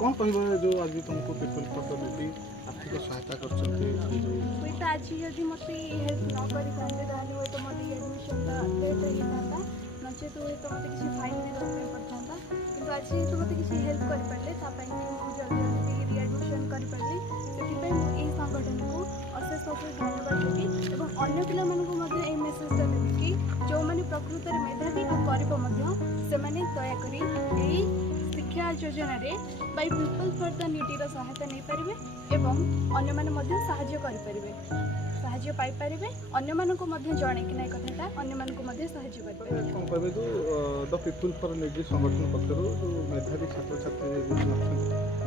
कौन कौन कह जो आज तुमको पीपल फॉर द आर्थिक सहायता कर आज यदि मत हेल्प न कर तो मत एडमिशन लेट होता नचे तो मत किसी फाइन भी दरकार पड़ता कि आज तो मत किसी हेल्प कर पारे जल्दी रिएडमिशन कर पारि से संगठन को अशेष अशेष धन्यवाद देवी और अन्य पिला मेसेज देवी कि जो मैंने प्रकृत में मेधावी और गरीब से दयाकोरी शिक्षा योजना बाय पीपल फॉर द नीडीर सहायता नहीं पारे एवं अन्य माने साहाय्य करें साहाय्य पाइपर अन्य मानक जन कि कथा अन्य साहाय्य करें जो द पीपल फॉर नीडी संगठन पक्षर जो मेधावी छात्र छात्री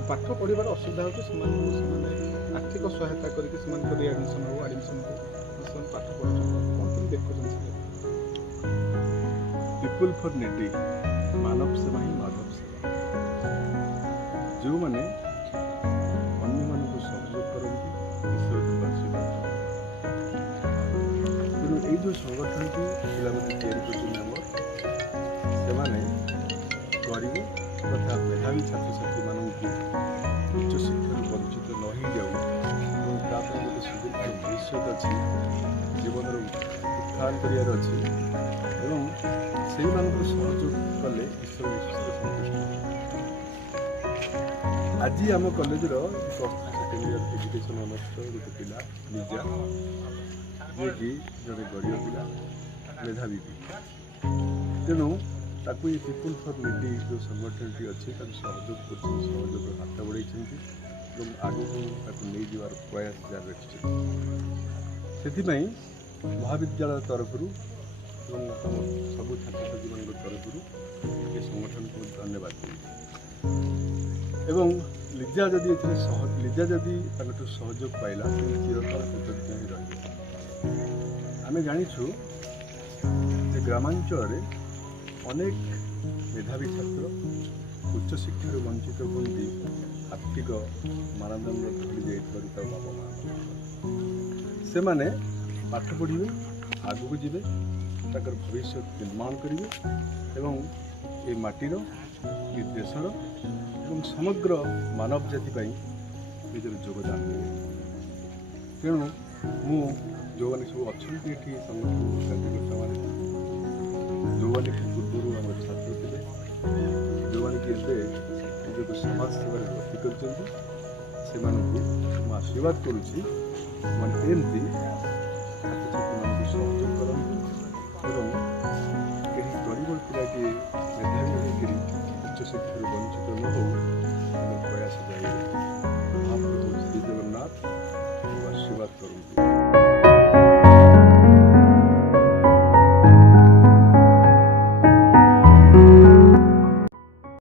पाठ पढ़ार असुविधा होती आर्थिक सहायता करके रिएडमिशन हो एडमिशन हो पाठ पढ़ुन देखुं पीपल फॉर नीडी मानव सेवा ही माधव सेवा जो मैंने अन्य मानक सहयोग करती ईश्वर को आशीर्वाद तेणु ये जो संगठन की गरीब तथा मेधावी छात्र छात्री मानक उच्च शिक्षा वंचित न हो जाऊ गोटे सुदीर्घ भविष्य अच्छी जीवन उत्थान करार अच्छी से सहयोग कले ईश्वर सन्तुष्ट आज आम college second year education honours गोटे पिला लिजा जी कि जड़े गरीब पिला मेधावी तेणु ताकू ये पीपल फॉर नीडी जो संगठन टी अच्छी सहयोग कर हाथ बढ़ाई आगू नहीं जावार प्रयास जारी रखिंट से महाविद्यालय तरफ सब छात्र छात्री तरफ ये संगठन को धन्यवाद एवं लिजा जदि लिजा जदि सहयोग पाइला चिरकाल कृतज्ञ ही रही आम जाचु ग्रामांचल अनेक मेधावी छात्र उच्च शिक्षार वंचित होती आर्थिक मानदंड धरी जा बाबा माँ से माने पाठ पढ़े आगू जी ताकर भविष्य निर्माण करेंगे एवं ये माटीर ये देशर एवं समग्र मानव जाति निजर योगदान देवे तेणु मु जो मैंने सब अच्छा ये संगठन कार्यकर्ता मैंने जो मैंने पूर्व आम छात्र थे जो मैंने निजक समाज सेवार भर्ती कर आशीर्वाद करुँची एमती छात्र छात्री मानक सहयोग करते एवं यही गरीब पिलाटी मेधावी उच्च शिक्षा वंचित न हो प्रयास जारी महाप्रभु श्री जगन्नाथ आशीर्वाद करते।